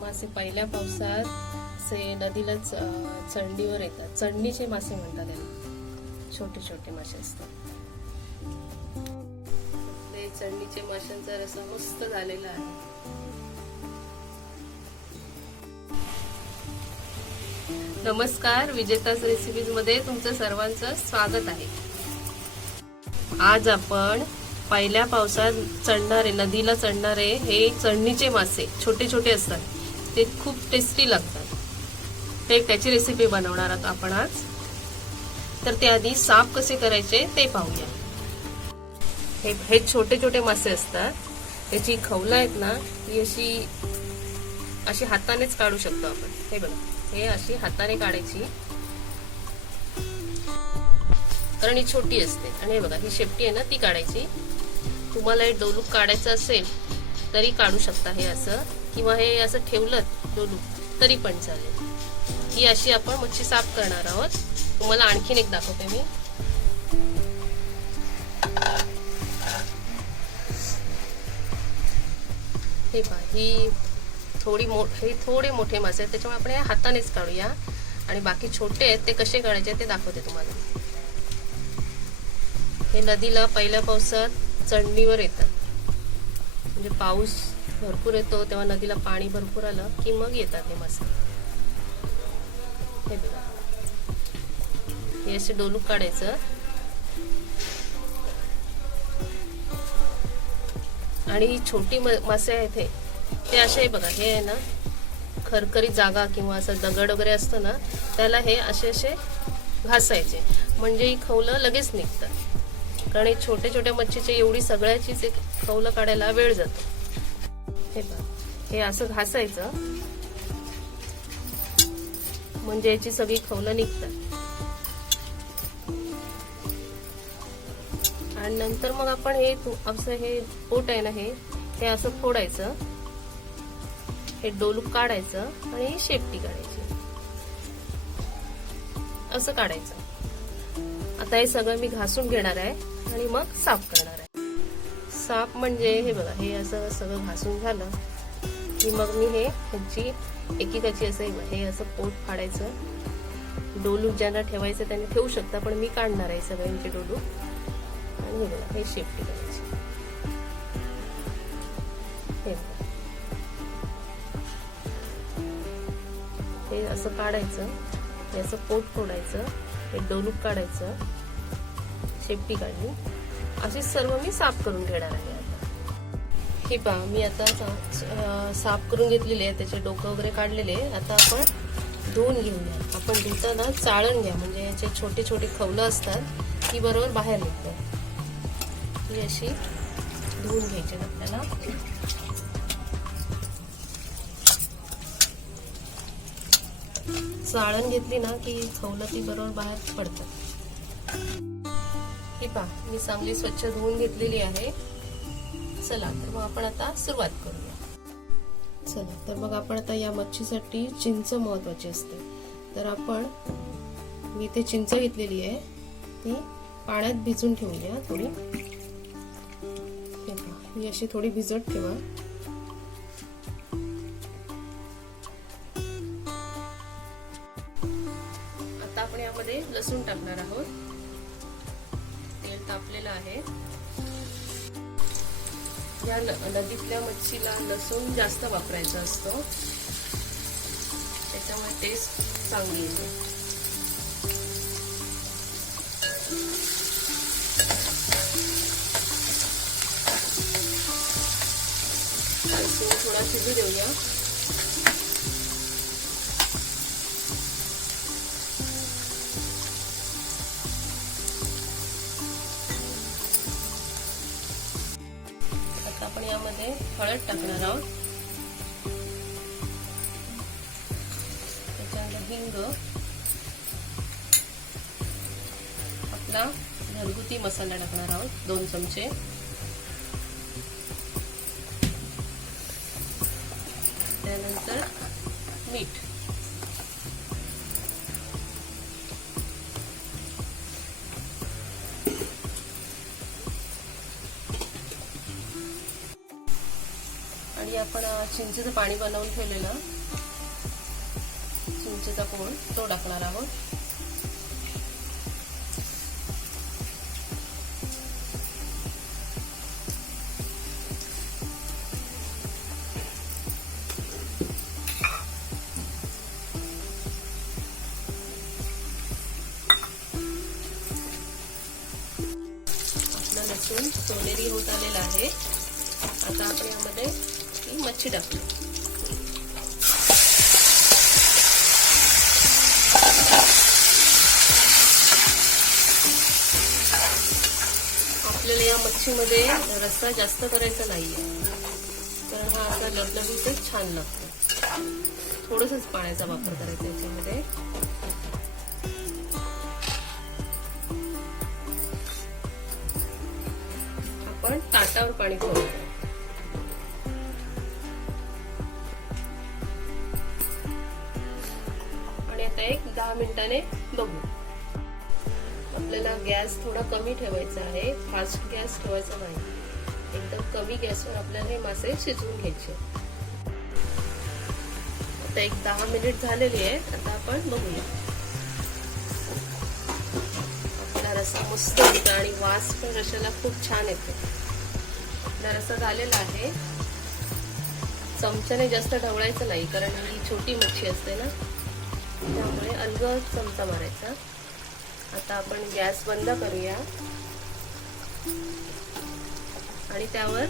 मासे पहिल्या पावसात से नदीला चंडीवर चढणीवर येतात. चढणीचे मासे म्हणतात त्याला छोटे छोटे मासे असतात. ते चढणीचे माशांचा रसा मस्त झालेला आहे. नमस्कार विजेताज रेसिपीजमध्ये तुमचं सर्वांचं स्वागत आहे. आज आपण पहिल्या पावसात चढणारे नदीला चढणारे हे चढणीचे मासे छोटे छोटे असतात. ते खूप टेस्टी लागतात. ते त्याची रेसिपी बनवणार आहोत आपण आज. तर त्याआधी साफ कसे करायचे ते पाहूया. हे हे छोटे छोटे मासे असतात. त्याची खवलं आहेत ना ती अशी अशी हातानेच काढू शकतो आपण. हे बघा हे अशी हाताने काढायची. कारण ही छोटी असते. आणि हे बघा ही शेपटी आहे ना ती काढायची. तुम्हाला हे डोलूक काढायचं असेल तरी काढू शकता हे असं किंवा हे असं ठेवलं डोलू तरी पण चालेल. ही अशी आपण मच्छी साफ करणार आहोत. तुम्हाला आणखीन एक दाखवते मी. हे पहा ही थोडी मो हे थोडे मोठे मासे आहेत त्याच्यामुळे आपण हे हातानेच काढूया. आणि बाकी छोटे आहेत ते कसे काढायचे ते दाखवते तुम्हाला. हे नदीला पहिल्या पावसात चढणीवर येतात. म्हणजे पाऊस भरपूर येतो तेव्हा नदीला पाणी भरपूर आलं की मग येतात हे मासे. हे बघा. हे असे डोलूक काढायचं. आणि छोटी मासे आहेत हे. ते असे बघा हे आहे ना खरखरी जागा किंवा असं दगड वगैरे असतं ना त्याला हे असे असे घासायचे. म्हणजे ही खवलं लगेच निघतात. कारण हे छोट्या छोट्या मच्छीचे एवढी सगळ्याचीच एक कौलं काढायला वेळ जातो. हे हे असं घासायचं. म्हणजे याची सगळी खवलं निघतात. आणि नंतर मग आपण हे असं हे पोट आहे ना हे हे असं फोडायचं. हे डोलूक काढायचं आणि शेपटी काढायची. असं काढायचं. आता हे सगळं मी घासून घेणार आहे आणि मग साफ करणार आहे. साफ म्हणजे हे बघा हे असं सगळं घासून झालं की मग मी हे ह्याची एकेकाची असं हे हे असं पोट फाडायचं. डोलू ज्यांना ठेवायचं त्यांनी ठेवू शकता पण मी काढणार आहे सगळ्यांचे डोलू. आणि हे बघा हे शेफ्टी करायची. हे बघा. हे असं काढायचं हे असं पोट फोडायचं. एक डोलूक काढायचं. शेपटी काढली. अशी सर्व मी साफ करून घेणार आहे आता. हे पहा मी आता साफ करून घेतलेले आहे त्याचे डोकं वगैरे काढलेले आता आपण धुवून घेऊया. आपण धुताना चाळण घ्या. म्हणजे याचे छोटे छोटे खवलं असतात ती बरोबर बाहेर निघतात. ही अशी धुवून घ्यायची आपल्याला. चाळण घेतली ना की सवलती ती बरोबर बाहेर पडतात ही पहा मी चांगली स्वच्छ धुवून घेतलेली आहे. चला तर मग आपण आता सुरुवात करूया. चला तर मग आपण आता या मच्छीसाठी चिंच महत्वाची असते. तर आपण मी ते चिंच घेतलेली आहे. ती पाण्यात भिजून ठेवूया थोडी. ही अशी थोडी भिजत ठेवा. आपण यामध्ये लसूण टाकणार आहोत. तेल तापलेलं आहे. या न- नदीतल्या मच्छीला लसूण जास्त वापरायचा असतो. त्याच्यामुळे टेस्ट चांगली येते. लसूण थोडा शिजू देऊया. यामध्ये हळद टाकणार आहोत. त्याच्यानंतर हिंग आपला घरगुती मसाला टाकणार आहोत दोन चमचे. आपण चिंचेचं पाणी बनवून ठेवलेलं. चिंचेचा कोळ तो टाकणार आहोत. आपलं लसूण सोनेरी होत आलेलं आहे. आता आपण यामध्ये ही मच्छी टाकू आपल्याला या मच्छीमध्ये रस्सा जास्त करायचा नाहीये. कारण हा असा लबलबीतच छान लागतो. थोडंसंच पाण्याचा वापर करायचा याच्यामध्ये. आपण ताटावर पाणी ठेवू दहा मिनिटाने बघू. आपल्याला गॅस थोडा कमी ठेवायचा आहे. फास्ट गॅस ठेवायचा नाही. एकदम कमी गॅसवर आपल्याला हे मासे शिजवून घ्यायचे. आता एक दहा मिनिट झालेली आहे. आता आपण बघूया. आपला रस्सा मस्त होता आणि वास पण रशाला खूप छान येतो. आपला रस्सा झालेला आहे. चमच्याने जास्त ढवळायचं नाही कारण ही छोटी मच्छी असते ना. त्यामुळे अलगद चमचा मारायचा. आता आपण गॅस बंद करूया. आणि त्यावर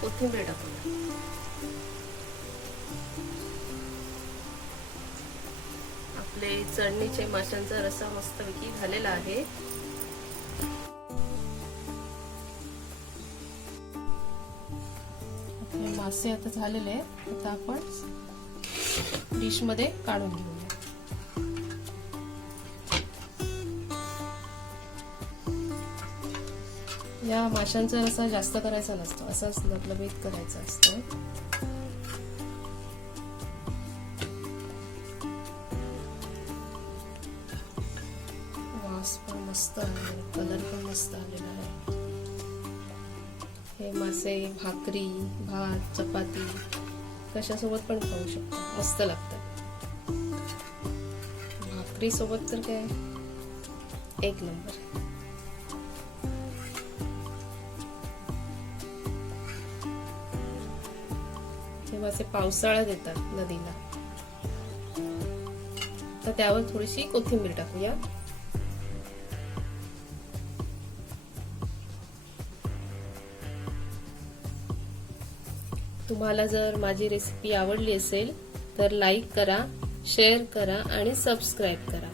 कोथिंबीर टाकूया. आपले चढणीचे माशांचा रस्सा मस्तपैकी झालेला आहे. आपले मासे आता झालेले आहेत. आता आपण डिशमध्ये काढून घेऊ या माशांचा रसा जास्त करायचा नसतो. असाच लबलबीत करायचा असतो. वास पण मस्त आहे. कलर पण मस्त आलेला आहे. हे मासे भाकरी भात चपाती कशासोबत पण खाऊ शकतो. मस्त लागतात. भाकरी सोबत तर काय? एक नंबर. हे असे पावसाळ्यात येतात नदीला. तर त्यावर थोडीशी कोथिंबीर टाकूया. तुम्हाला जर माझी रेसिपी आवडली असेल तर लाईक करा शेअर करा आणि सबस्क्राईब करा.